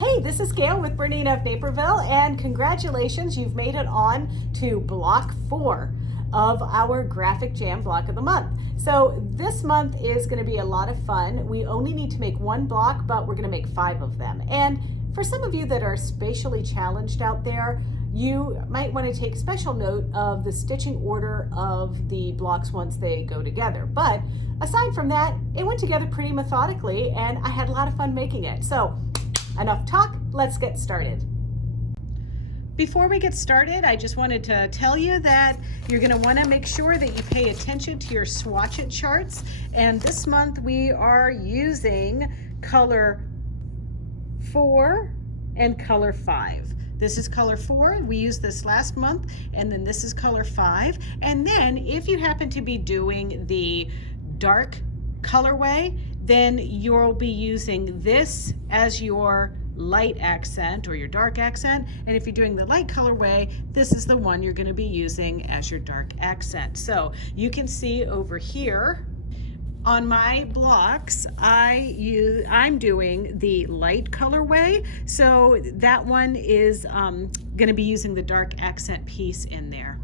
Hey, this is Gayle with BERNINA of Naperville, and congratulations, you've made it on to block 4 of our Graphic Jam block of the month. So this month is going to be a lot of fun. We only need to make 1 block, but we're going to make 5 of them. And for some of you that are spatially challenged out there, you might want to take special note of the stitching order of the blocks once they go together. But aside from that, it went together pretty methodically, and I had a lot of fun making it. So enough talk, let's get started. Before we get started, I just wanted to tell you that you're going to want to make sure that you pay attention to your swatch it charts. And this month we are using color 4 and color 5. This is color 4, we used this last month, and then this is color 5. And then if you happen to be doing the dark colorway, then you'll be using this as your light accent or your dark accent. And if you're doing the light colorway, this is the one you're going to be using as your dark accent. So you can see over here on my blocks, I'm doing the light colorway. So that one is going to be using the dark accent piece in there.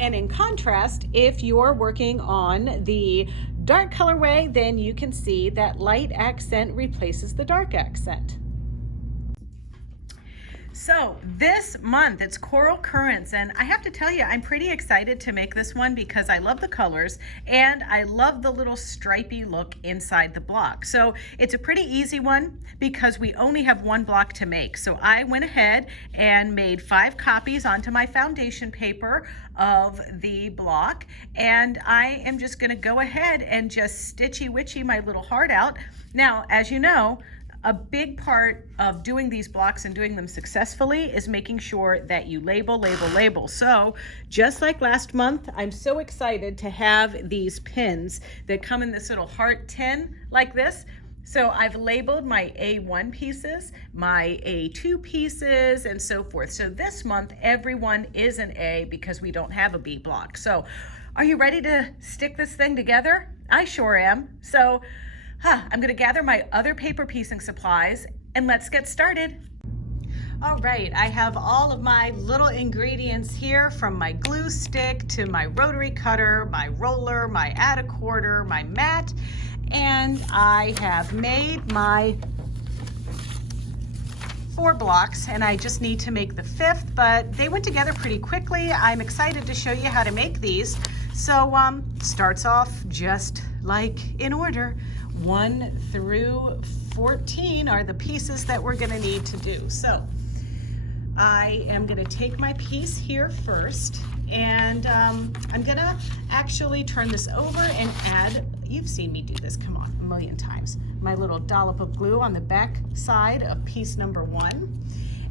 And in contrast, if you're working on the dark colorway, then you can see that light accent replaces the dark accent. So this month it's Coral Currents, and I have to tell you, I'm pretty excited to make this one because I love the colors and I love the little stripy look inside the block. So it's a pretty easy one because we only have 1 block to make. So I went ahead and made 5 copies onto my foundation paper of the block, and I am just going to go ahead and just stitchy witchy my little heart out. Now, as you know, a big part of doing these blocks and doing them successfully is making sure that you label, label, label. So just like last month, I'm so excited to have these pins that come in this little heart tin like this. So I've labeled my A1 pieces, my A2 pieces, and so forth. So this month, everyone is an A because we don't have a B block. So are you ready to stick this thing together? I sure am. So I'm going to gather my other paper piecing supplies and let's get started. All right, I have all of my little ingredients here, from my glue stick to my rotary cutter, my roller, my add a quarter, my mat, and I have made my 4 blocks, and I just need to make the 5th, but they went together pretty quickly. I'm excited to show you how to make these. So starts off just like in order. 1 through 14 are the pieces that we're going to need to do. So I am going to take my piece here first, and I'm going to actually turn this over and add, you've seen me do this, come on, a million times, my little dollop of glue on the back side of piece number 1.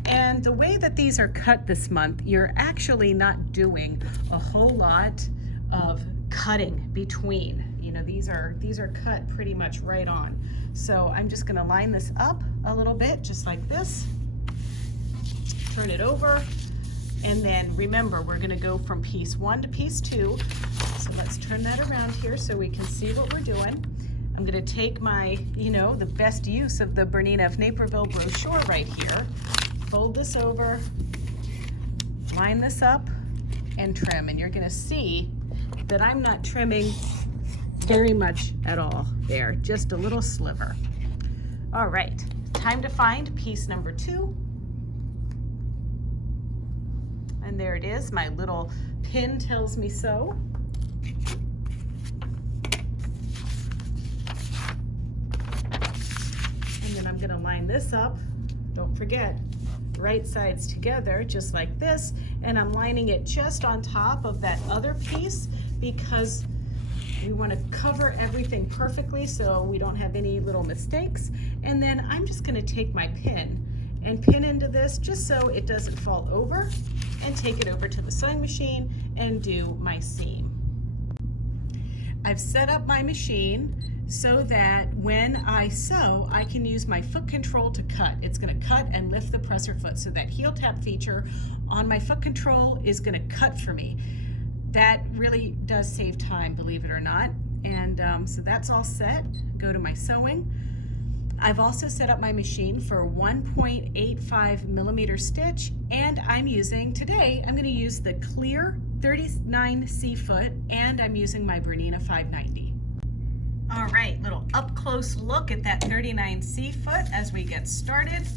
And the way that these are cut this month, you're actually not doing a whole lot of cutting between. You know, these are cut pretty much right on. So I'm just going to line this up a little bit, just like this. Turn it over, and then remember, we're going to go from piece 1 to piece 2. So let's turn that around here so we can see what we're doing. I'm going to take my, the best use of the BERNINA of Naperville brochure right here. Fold this over, line this up, and trim. And you're going to see that I'm not trimming very much at all there, just a little sliver. All right, time to find piece number 2. And there it is, my little pin tells me so. And then I'm gonna line this up, don't forget, right sides together, just like this, and I'm lining it just on top of that other piece because we want to cover everything perfectly so we don't have any little mistakes. And then I'm just going to take my pin and pin into this just so it doesn't fall over, and take it over to the sewing machine and do my seam. I've set up my machine so that when I sew, I can use my foot control to cut. It's going to cut and lift the presser foot, so that heel tap feature on my foot control is going to cut for me. That really does save time, believe it or not. And so that's all set. Go to my sewing. I've also set up my machine for 1.85 millimeter stitch, and today I'm going to use the clear 39C foot, and I'm using my Bernina 590. All right, little up close look at that 39C foot as we get started.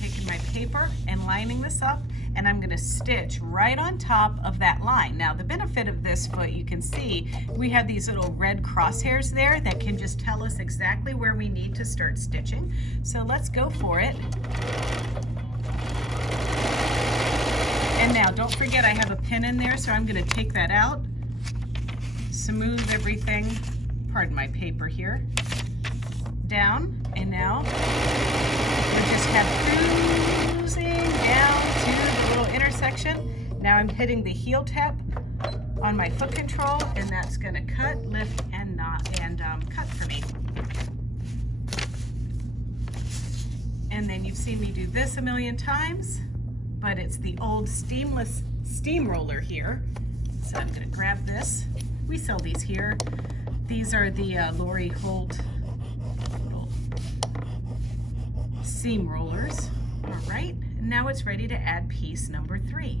Taking my paper and lining this up, and I'm going to stitch right on top of that line. Now the benefit of this foot, you can see we have these little red crosshairs there that can just tell us exactly where we need to start stitching. So let's go for it. And now don't forget I have a pin in there, so I'm going to take that out, smooth everything, pardon my paper here, down, and now we'll just have cruising down to the little intersection. Now I'm hitting the heel tap on my foot control, and that's going to cut, lift, and cut for me. And then you've seen me do this a million times, but it's the old steamless steamroller here. So I'm going to grab this. We sell these here. These are the Lori Holt little seam rollers. All right, now it's ready to add piece number 3.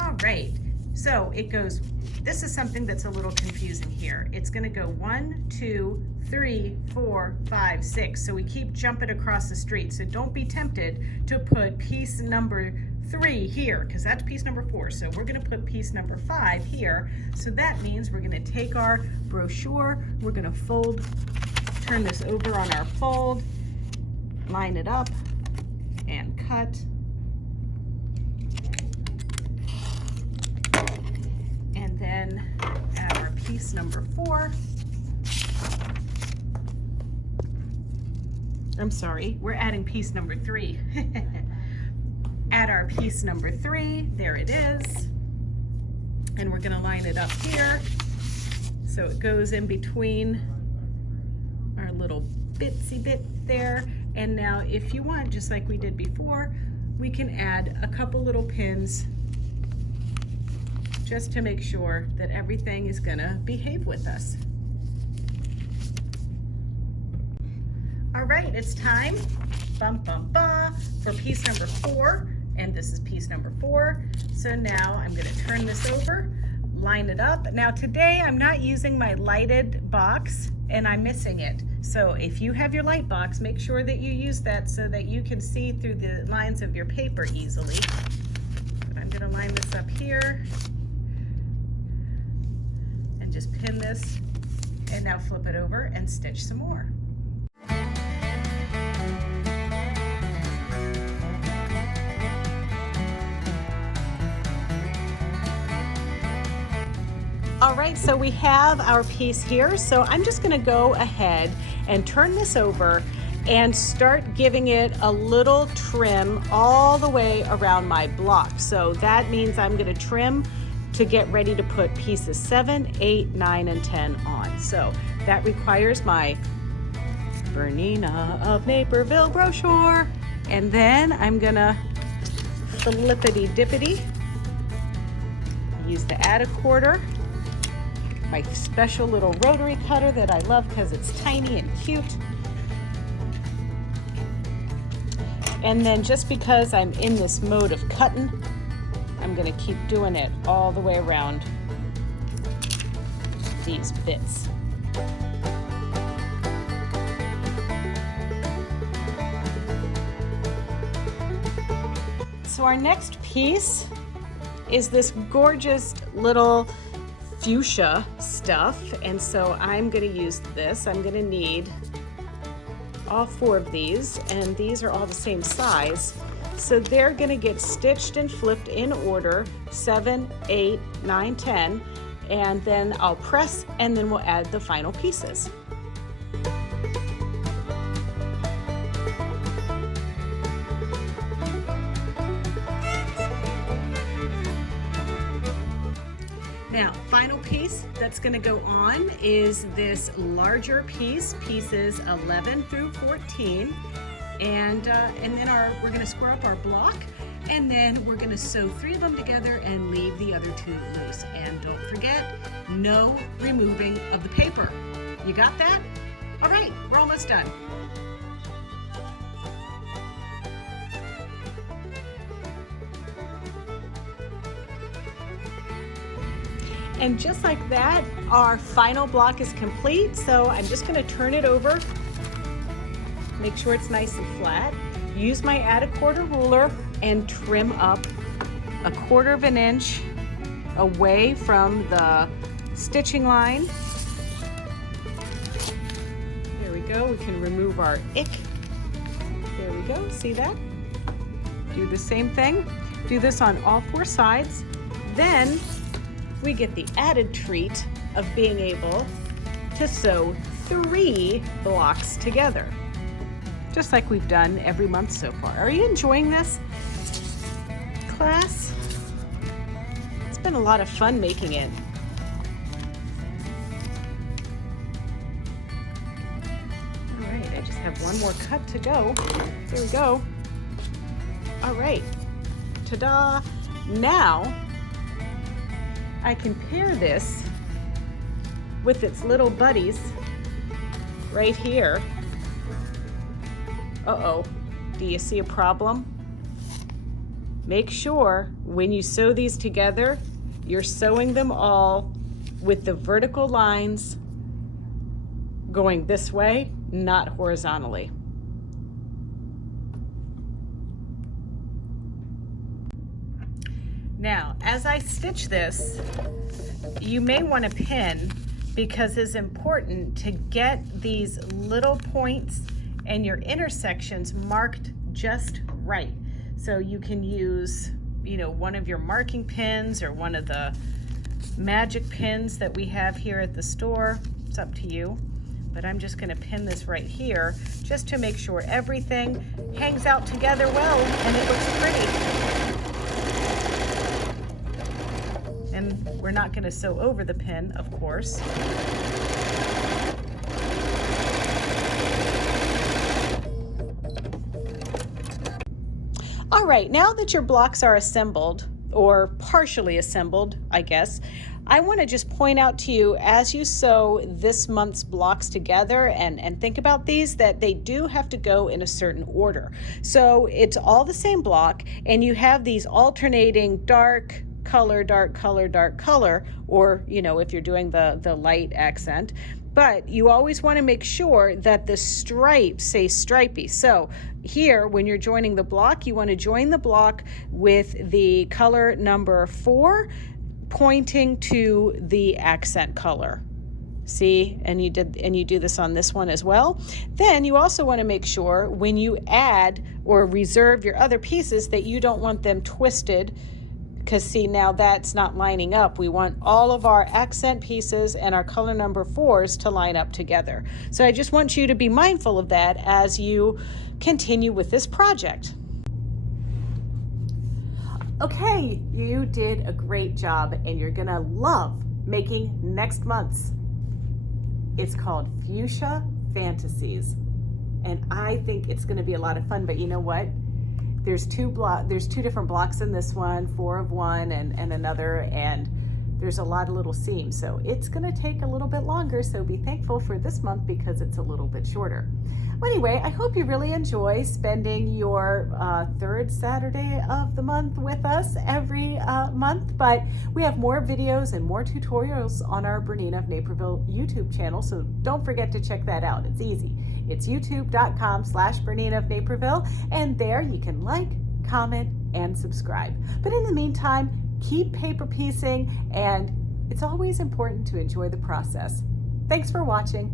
All right, so it goes, this is something that's a little confusing here. It's gonna go 1, 2, 3, 4, 5, 6. So we keep jumping across the street. So don't be tempted to put piece number 3 here, because that's piece number 4. So we're gonna put piece number 5 here. So that means we're gonna take our brochure, we're gonna fold, turn this over on our fold, line it up, and cut. And then add our piece number 4. I'm sorry, we're adding piece number 3. Add our piece number 3, there it is. And we're gonna line it up here so it goes in between our little bitsy bit there. And now if you want, just like we did before, we can add a couple little pins just to make sure that everything is gonna behave with us. All right, it's time, bum bum bum, for piece number 4, and this is piece number 4. So now I'm gonna turn this over, line it up. Now today I'm not using my lighted box, and I'm missing it. So if you have your light box, make sure that you use that so that you can see through the lines of your paper easily. But I'm gonna line this up here and just pin this, and now flip it over and stitch some more. All right, so we have our piece here. So I'm just gonna go ahead and turn this over and start giving it a little trim all the way around my block. So that means I'm gonna trim to get ready to put pieces 7, 8, 9, and 10 on. So that requires my Bernina of Naperville brochure. And then I'm gonna flippity dippity, use the add a quarter, my special little rotary cutter that I love because it's tiny and cute. And then just because I'm in this mode of cutting, I'm gonna keep doing it all the way around these bits. So our next piece is this gorgeous little fuchsia stuff, and so I'm going to use this. I'm going to need all 4 of these, and these are all the same size, so they're going to get stitched and flipped in order 7, 8, 9, 10, and then I'll press, and then we'll add the final pieces. Now, final piece that's going to go on is this larger piece, pieces 11 through 14, and then we're going to square up our block, and then we're going to sew 3 of them together and leave the other 2 loose. And don't forget, no removing of the paper. You got that? All right, we're almost done. And just like that, our final block is complete. So I'm just gonna turn it over, make sure it's nice and flat. Use my add a quarter ruler and trim up 1/4 of an inch away from the stitching line. There we go, we can remove our ick. There we go, see that? Do the same thing. Do this on all 4 sides. Then we get the added treat of being able to sew 3 blocks together, just like we've done every month so far. Are you enjoying this, class? It's been a lot of fun making it. All right, I just have one more cut to go. There we go. All right, ta-da. Now, I can pair this with its little buddies right here. Uh-oh, do you see a problem? Make sure when you sew these together, you're sewing them all with the vertical lines going this way, not horizontally. Now, as I stitch this, you may want to pin because it's important to get these little points and your intersections marked just right. So you can use, one of your marking pins or one of the magic pins that we have here at the store. It's up to you. But I'm just going to pin this right here just to make sure everything hangs out together well and it looks pretty. And we're not going to sew over the pin, of course. All right, now that your blocks are assembled, or partially assembled, I guess, I want to just point out to you as you sew this month's blocks together and think about these, that they do have to go in a certain order. So it's all the same block, and you have these alternating dark color, dark color, dark color, or if you're doing the light accent, but you always want to make sure that the stripes say stripy. So here, when you're joining the block, you want to join the block with the color number 4 pointing to the accent color. See, and you do this on this one as well. Then you also want to make sure when you add or reserve your other pieces that you don't want them twisted, because see, now that's not lining up. We want all of our accent pieces and our color number 4s to line up together. So I just want you to be mindful of that as you continue with this project. Okay, you did a great job and you're gonna love making next month's. It's called Fuchsia Fantasies. And I think it's gonna be a lot of fun, but you know what? There's 2 different blocks in this one, 4 of one and another, and there's a lot of little seams. So it's gonna take a little bit longer, so be thankful for this month because it's a little bit shorter. Well, anyway, I hope you really enjoy spending your 3rd Saturday of the month with us every month, but we have more videos and more tutorials on our BERNINA of Naperville YouTube channel, so don't forget to check that out. It's easy. It's youtube.com/BERNINA of Naperville, and there you can like, comment, and subscribe. But in the meantime, keep paper piecing, and it's always important to enjoy the process. Thanks for watching.